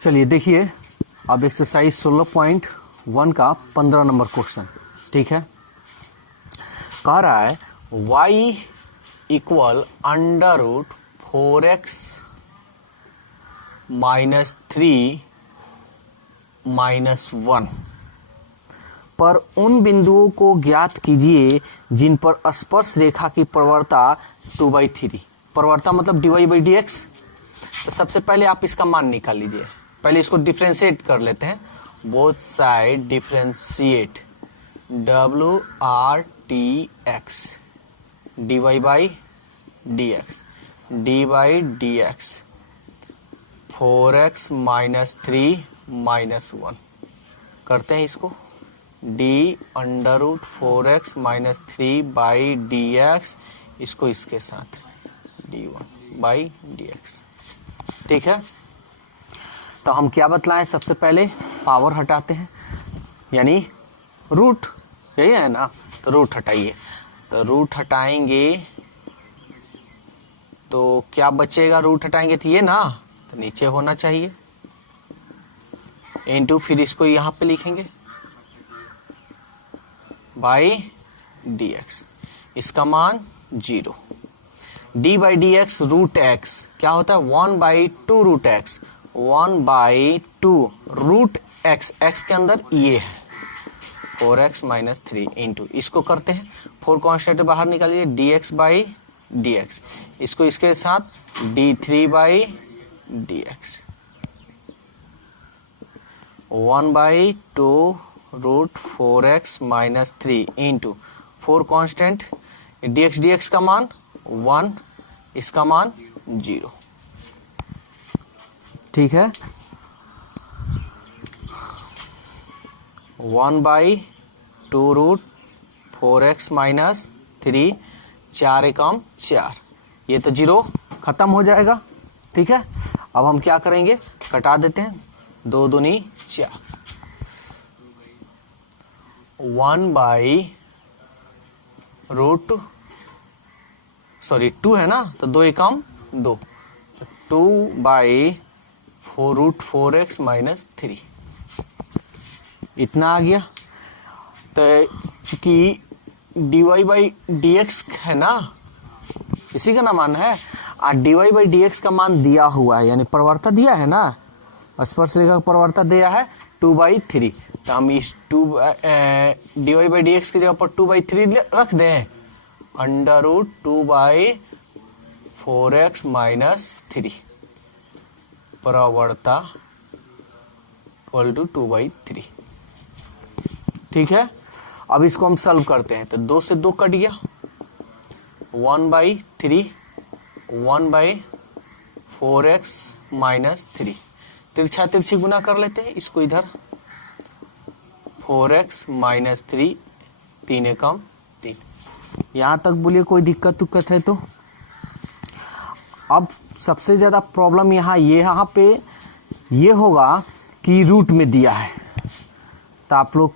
चलिए देखिए अब एक्सरसाइज 16.1 का 15 नंबर क्वेश्चन। ठीक है, कह रहा है y equal under root 4x minus 3 minus 1 पर उन बिंदुओं को ज्ञात कीजिए जिन पर स्पर्श रेखा की प्रवणता 2/3। प्रवणता मतलब dy/dx। तो सबसे पहले आप इसका मान निकाल लीजिए। पहले इसको डिफ्रेंशिएट कर लेते हैं। Both side differentiate WRTX dy/dx dy/dx 4x minus 3 minus 1 करते हैं इसको। d under root 4x minus 3/dx इसको इसके साथ d1/dx। ठीक है, तो हम क्या बतलाएं, सबसे पहले पावर हटाते हैं यानी रूट, यही है ना। तो रूट हटाइए, तो रूट हटाएंगे तो क्या बचेगा, रूट हटाएंगे तो ये ना, तो नीचे होना चाहिए इनटू, फिर इसको यहां पे लिखेंगे /dx, इसका मान 0। d/dx रूट x क्या होता है 1/2 root x 1/2 root x, x के अंदर ये है 4x माइनस 3 इंटू, इसको करते हैं 4 कांस्टेंट बाहर निकालिए dx/dx, इसको इसके साथ d3/dx 1/2 root 4x minus 3 into 4 constant, dx का मान 1, इसका मान 0। ठीक है, 1/2 रूट 4x माइनस 3, 4 एकम 4, ये तो 0 खत्म हो जाएगा। ठीक है, अब हम क्या करेंगे, कटा देते हैं, 2 दूनी 4, 2 है ना, तो 2 एकम 2, 2/4 रूट 4x माइनस 3 इतना आ गया। तो चूंकि dy/dx है ना, इसी का ना मान है, और dy/dx का मान दिया हुआ है यानी प्रवणता दिया है ना, स्पर्श रेखा का प्रवणता दिया है 2/3। तो हम इस dy/dx की जगह पर 2/3 रख दें, अंडर रूट 2/4x माइनस 3 प्रवणता इक्वल टू 2/3। ठीक है, अब इसको हम सॉल्व करते हैं। तो 2 से 2 कट गया, 1/3 1/4x माइनस 3, तिरछा तिरछी गुना कर लेते हैं इसको इधर, 4x माइनस 3, 3 एकम 3। यहां तक बोलिए कोई दिक्कत है तो। अब सबसे ज्यादा प्रॉब्लम यहाँ पे ये होगा कि रूट में दिया है। तो आप लोग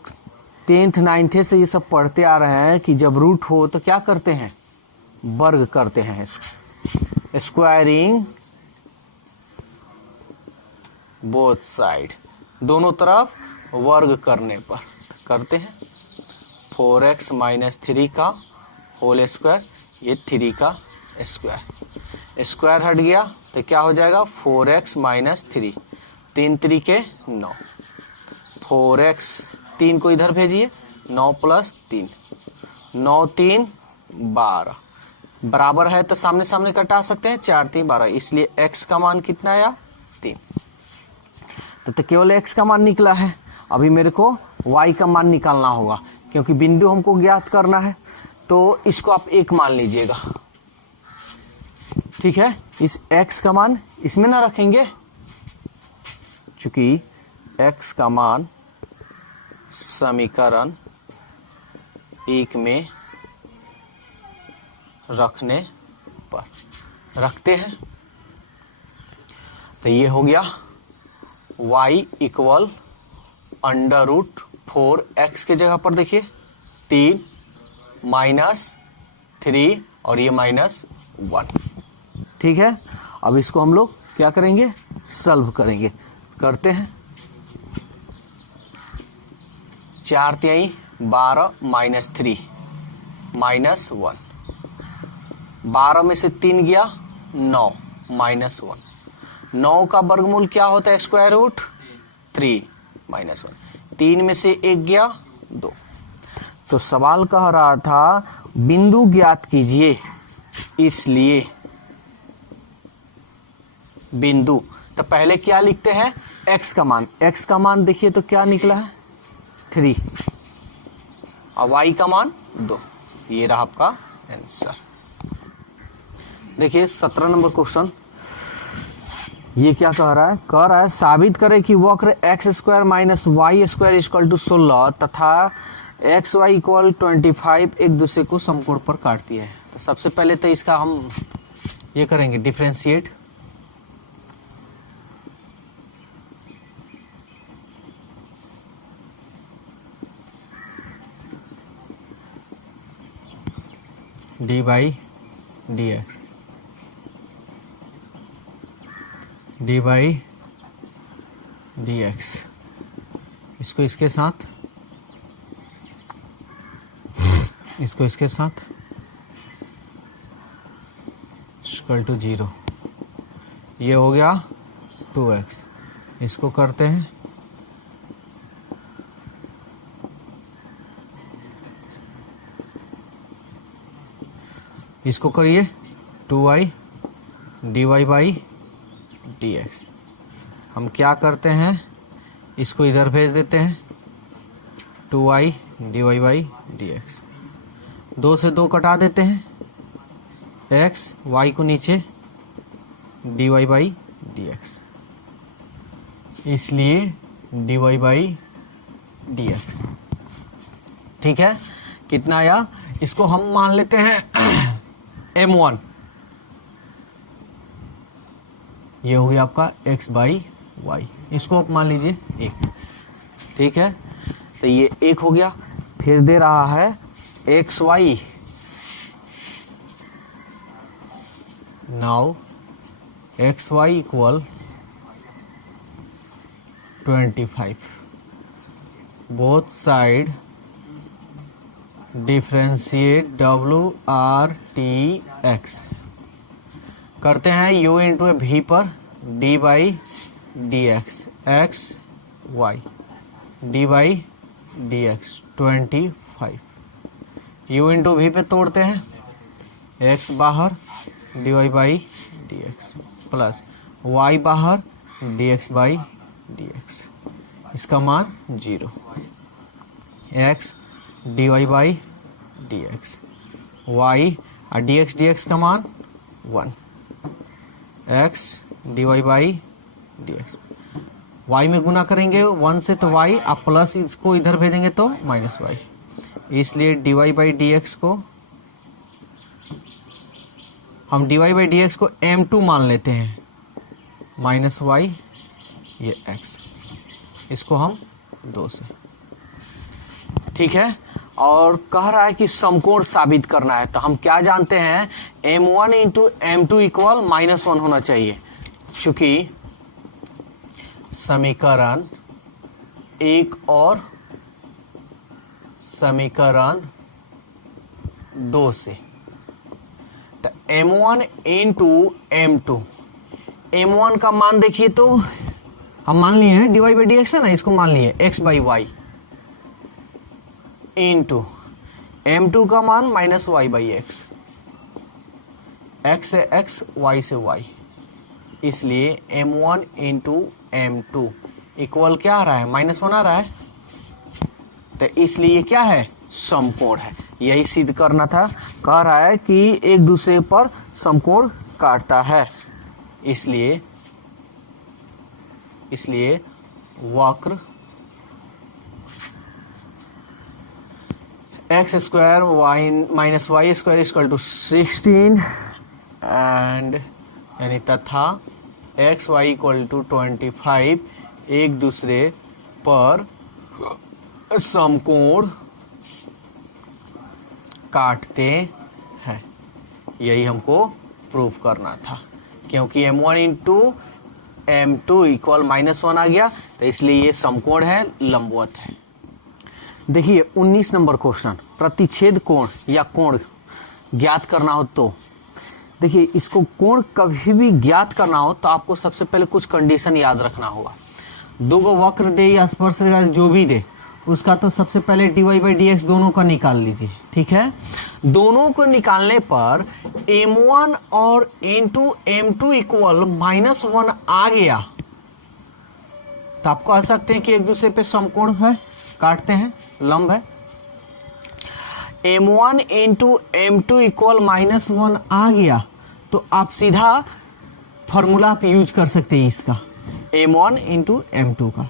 10th 9th से ये सब पढ़ते आ रहे हैं कि जब रूट हो तो क्या करते हैं, वर्ग करते हैं इसको, स्क्वायरिंग बोथ साइड, दोनों तरफ वर्ग करने पर करते हैं। 4x माइनस 3 का होल स्क्वायर, ये 3 का स्क्वायर, स्क्वायर हट गया तो क्या हो जाएगा 4x माइनस 3, 3 3 के 9, 4x 3 को इधर भेजिए, 9 प्लस 3, 9 3 12, बराबर है तो सामने सामने कटा सकते हैं, 4 3 12, इसलिए x का मान कितना आया 3। तो केवल x का मान निकला है। अभी मेरे को y का मान निकालना होगा क्योंकि बिंदु हमको ज्ञात करना है। तो इसको आप 1 मान लीजिएगा। ठीक है, इस x का मान इसमें ना रखेंगे, चूंकि x का मान समीकरण 1 में रखने पर रखते हैं। तो ये हो गया y equal under root 4x के जगह पर देखिए 3 माइनस 3 और ये माइनस 1। ठीक है, अब इसको हम लोग क्या करेंगे, सॉल्व करेंगे। करते हैं। 4 तिहाई 12 माइनस 3 माइनस 1, 12 में से 3 गया 9 माइनस 1, 9 का वर्गमूल क्या होता है स्क्वायर रूट 3 माइनस 1, 3 में से 1 गया 2। तो सवाल कह रहा था बिंदु ज्ञात कीजिए, इसलिए बिंदु, तो पहले क्या लिखते हैं x का मान, x का मान देखिए तो क्या निकला है 3 और y का मान 2, ये रहा आपका आंसर। देखिए 17 नंबर क्वेश्चन, ये क्या कह रहा है साबित करें कि वक्र x square minus y square equal to 16 तथा एक्स वाई इक्वल 25 एक दूसरे को समकोण पर काटती है। तो सबसे पहले तो इसका हम ये करेंगे differentiate, D by d x, D by d x, इसको इसके साथ, इसको इसके साथ इक्वल टू 0, ये हो गया 2x, इसको करते हैं इसको करिए 2y dy बाई dx। हम क्या करते हैं इसको इधर भेज देते हैं 2y dy बाई dx, 2 से 2 कटा देते हैं, x y को नीचे dy बाई dx, इसलिए dy बाई dx। ठीक है, कितना आया, इसको हम मान लेते हैं m1, ये हो गया आपका x बाई वाई, इसको आप मान लीजिए 1। ठीक है, तो ये 1 हो गया। फिर दे रहा है x y, now x y equal 25, both side differentiate डब्ल्यू आर टी एक्स, करते हैं u इंटू v पर d by d x, x y d by d x 25, u into v पे तोड़ते हैं, x बाहर d y by d x plus y बाहर d x by d x, इसका मान 0, x d y by d x, y और d x का मान 1, x d y by d x, y में गुना करेंगे 1 से तो y, आप प्लस इसको इधर भेजेंगे तो माइनस y, इसलिए d y by d x को हम d y by d x को m2 मान लेते हैं, माइनस y ये x, इसको हम 2 से। ठीक है, और कह रहा है कि समकोण साबित करना है, तो हम क्या जानते हैं m1 इंटू m2 इक्वल -1 होना चाहिए, क्योंकि समीकरण 1 और समीकरण 2 से, तो m1 इंटू m2, m1 का मान देखिए तो हम मान लिए हैं d y by d x है ना, इसको मान लिए x by Y into m2 का मान minus y by x, x से x y से y, इसलिए m1 इंटू m2 इक्वल क्या आ रहा है -1 आ रहा है, तो इसलिए क्या है समकोण है, यही सिद्ध करना था। कह रहा है कि एक दूसरे पर समकोण काटता है, इसलिए वक्र x square y minus y square equal to 16 and यानी तथा एक्स वाई इक्वल टू 25 एक दूसरे पर समकोण काटते हैं, यही हमको प्रूफ करना था, क्योंकि m1 इंटू m2 इक्वल -1 आ गया, तो इसलिए ये समकोण है, लंबवत है। देखिए 19 नंबर क्वेश्चन, प्रतिच्छेद कोण या कोण ज्ञात करना हो तो देखिए, इसको कोण कभी भी ज्ञात करना हो तो आपको सबसे पहले कुछ कंडीशन याद रखना होगा। दो गो वक्र दे या स्पर्श रेखा जो भी दे, उसका तो सबसे पहले dy/dx दोनों का निकाल लीजिए, ठीक है। दोनों को निकालने पर m1 और m2 इक्वल -1 आ गया, तो आप कह सकते हैं कि एक दूसरे पे समकोण है, काटते हैं, लंब है। m1 इंटू m2 इक्वल -1 आ गया, तो आप सीधा फॉर्मूला आप यूज कर सकते हैं इसका, m1 इंटू m2 का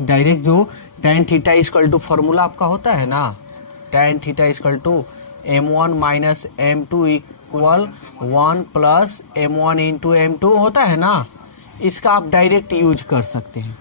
डायरेक्ट, जो tan theta equal to formula आपका होता है ना, tan theta equal to m1 minus m2 equal 1 plus m1 into m2 होता है ना, इसका आप डायरेक्ट यूज कर सकते हैं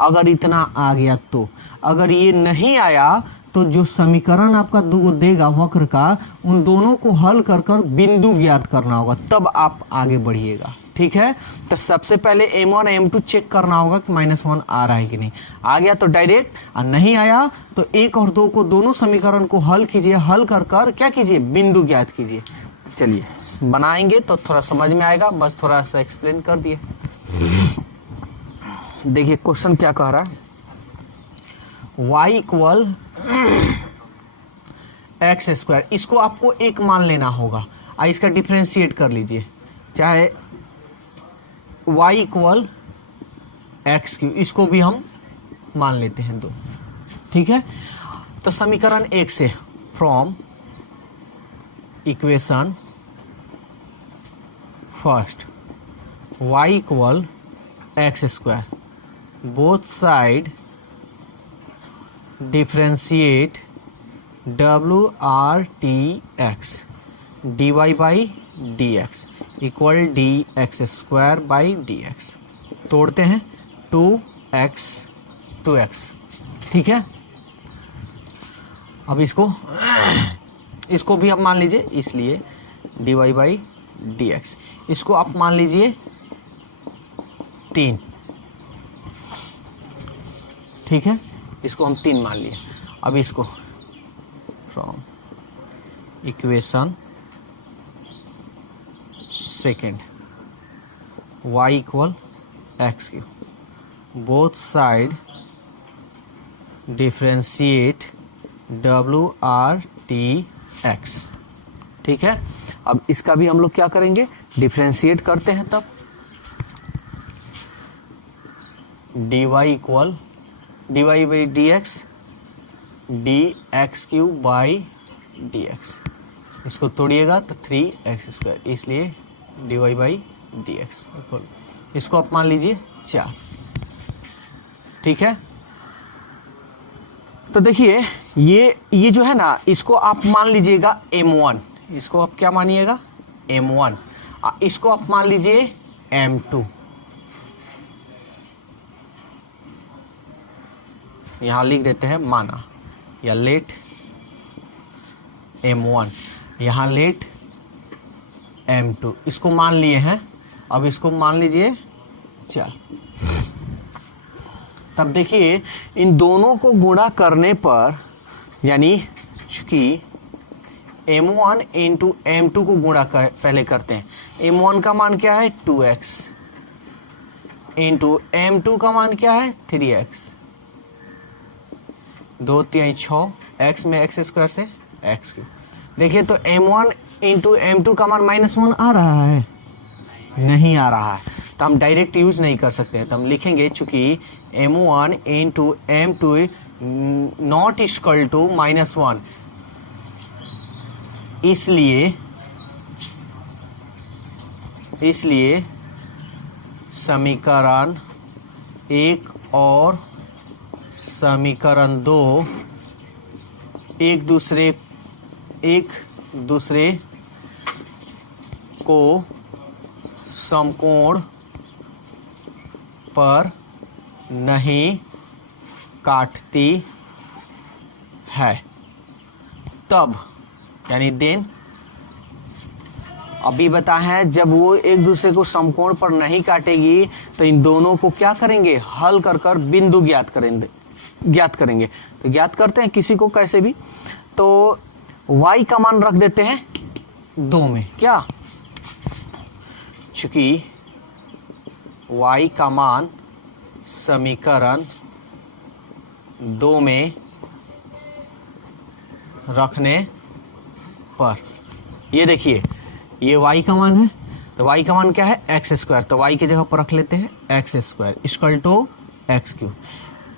अगर इतना आ गया तो। अगर ये नहीं आया तो जो समीकरण आपका देगा वक्र का, उन दोनों को हल कर कर बिंदु ज्ञात करना होगा, तब आप आगे बढ़िएगा, ठीक है। तो सबसे पहले m1 m2 चेक करना होगा कि -1 आ रहा है कि नहीं। आ गया तो डायरेक्ट, और नहीं आया तो 1 और 2 को दोनों समीकरण को हल कीजिए, हल कर कर क्या कीजिए, बिंदु ज्ञात कीजिए। चलिए बनाएंगे तो थोड़ा समझ में आएगा, बस थोड़ा सा एक्सप्लेन कर दिए। देखिए क्वेश्चन क्या कह रहा है, y इक्वल x², इसको आपको एक मान लेना होगा, इसका डिफरेंशिएट कर लीजिए, चाहे y इक्वल x3, इसको भी हम मान लेते हैं 2, ठीक है। तो समीकरण 1 से, from equation first y equal x², both side differentiate WRTX dy/dx equal dx²/dx, तोड़ते हैं 2x, ठीक है। अब इसको भी आप मान लीजिए, इसलिए dy/dx, इसको आप मान लीजिए 3, ठीक है, इसको हम 3 मान लिए। अब इसको from equation second y equal x3, both side differentiate WRTX, ठीक है। अब इसका भी हम लोग क्या करेंगे, डिफरेंशिएट करते हैं, तब dy इक्वल dy/dx dx3/dx, इसको तोड़िएगा तो 3x², इसलिए dy/dx इक्वल, इसको आप मान लीजिए 4, ठीक है। तो देखिए ये जो है ना, इसको आप मान लीजिएगा m1, इसको आप क्या मानिएगा, m1, इसको आप मान लीजिए m2, यहां लिख देते हैं माना, या लेट m1, यहां लेट m2, इसको मान लिए हैं। अब इसको मान लीजिए 4। तब देखिए इन दोनों को गुणा करने पर, यानी चूंकि m1 इंटू m2 को गुणा पहले करते हैं, m1 का मान क्या है 2x, इंटू m2 का मान क्या है 3x, 2 3 6, x में x² से x3। देखिए तो m1 इंटू m2 का मान -1 आ रहा है, नहीं आ रहा है, तो हम डायरेक्ट यूज नहीं कर सकते, तो हम लिखेंगे चूंकि m1 into m2 not equal to -1, इसलिए समीकरण 1 और समीकरण 2 एक दूसरे को समकोण पर नहीं काटती है, तब यानी देन अभी बताए हैं जब वो एक दूसरे को समकोण पर नहीं काटेगी तो इन दोनों को क्या करेंगे, हल कर कर बिंदु ज्ञात करेंगे। तो ज्ञात करते हैं किसी को कैसे भी, तो y का मान रख देते हैं 2 में, क्या, चूंकि y का मान समीकरण 2 में रखने पर, ये देखिए ये y का मान है, तो y का मान क्या है, एक्स स्क्वायर, तो y की जगह पर रख लेते हैं x square equal to x cube.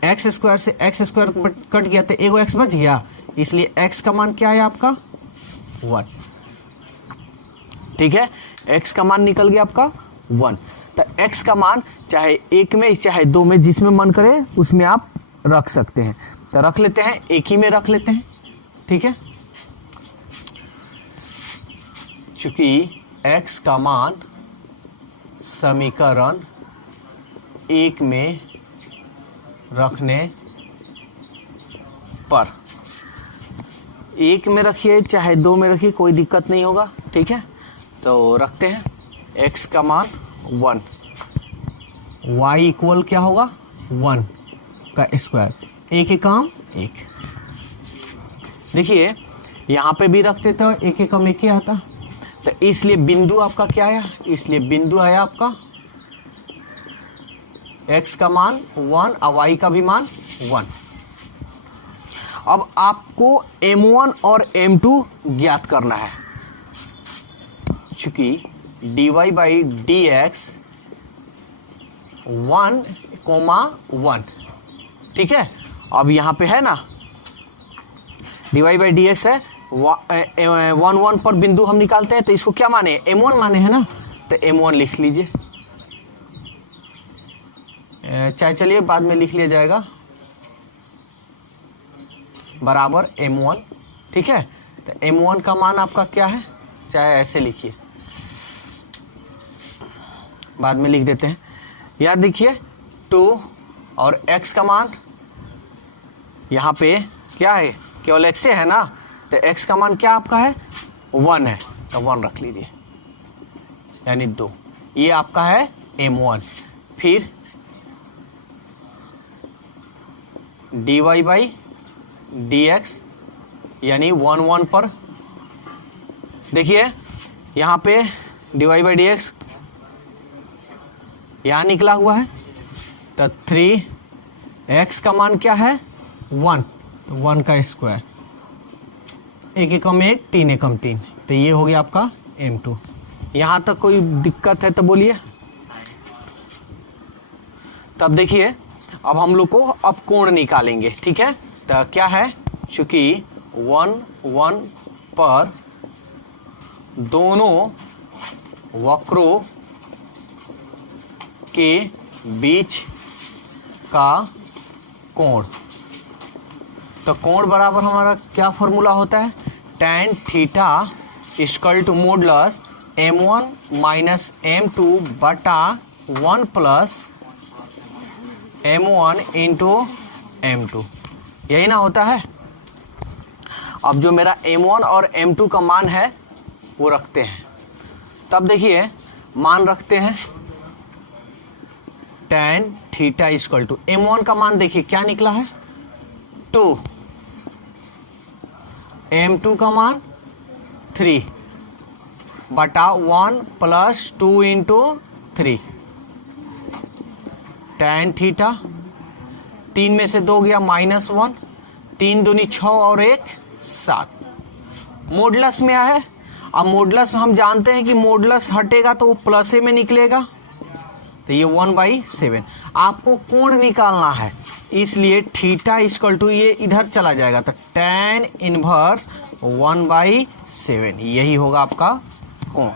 X square से एक्स स्क्वायर कट गया तो एगो x बच गया, इसलिए x का मान क्या है आपका 1। ठीक है, x का मान निकल गया आपका 1। तो x का मान चाहे 1 में चाहे 2 में, जिसमें मन करे उसमें आप रख सकते हैं। तो रख लेते हैं, एक ही में रख लेते हैं। ठीक है, चूंकि x का मान समीकरण 1 में रखने पर, 1 में रखिए चाहे 2 में रखिए कोई दिक्कत नहीं होगा। ठीक है, तो रखते हैं x का मान 1, y इक्वल क्या होगा 1 का स्क्वायर, एक ही काम एक। देखिए यहाँ पे भी रखते तो एक ही कम एक ही आता, तो इसलिए बिंदु आपका क्या आया, इसलिए बिंदु आया आपका x का मान 1 और y का भी मान 1। अब आपको m1 और m2 ज्ञात करना है, चूंकि dy बाई डी एक्स 1,1। ठीक है, अब यहाँ पे है ना dy बाई डी एक्स है 1,1 पर बिंदु हम निकालते हैं, तो इसको क्या माने, m1 माने है ना, तो m1 लिख लीजिए, चाहे चलिए बाद में लिख लिया जाएगा, बराबर m1। ठीक है, तो m1 का मान आपका क्या है, चाहे ऐसे लिखिए, बाद में लिख देते हैं। याद देखिए 2 और x का मान यहाँ पे क्या है, केवल x है ना, तो x का मान क्या आपका है 1 है, तो 1 रख लीजिए, यानी 2। ये आपका है m1। फिर dy बाई डी एक्स यानी 1,1 पर, देखिए यहाँ पे dy बाई डी एक्स यहाँ निकला हुआ है, तो 3x का मान क्या है 1, तो 1 का स्क्वायर, एक एकम 1 3 एकम 3, तो ये हो गया आपका m2। यहाँ तक कोई दिक्कत है तो बोलिए। तब देखिए अब हम लोग को अब कोण निकालेंगे। ठीक है, तो क्या है, चूंकि 1,1 पर दोनों वक्रों के बीच का कोण, तो कोण बराबर हमारा क्या फॉर्मूला होता है, tan theta equal to modulus m1 minus m2 बटा 1 प्लस m1 इंटू m2, यही ना होता है। अब जो मेरा m1 और m2 का मान है वो रखते हैं, तब देखिए मान रखते हैं tan theta equal to m1 का मान देखिए क्या निकला है 2, m2 का मान 3 बटा 1 प्लस 2 इंटू 3, tan थीटा 3 में से 2 गया -1, 3 दूनी 6 और 1 7, मॉडुलस में है। अब मॉडुलस में हम जानते हैं कि मॉडुलस हटेगा तो वो प्लस में निकलेगा, तो ये 1/7। आपको कोण निकालना है, इसलिए थीटा इक्वल टू ये इधर चला जाएगा, तो tan इनवर्स 1/7, यही होगा आपका कोण।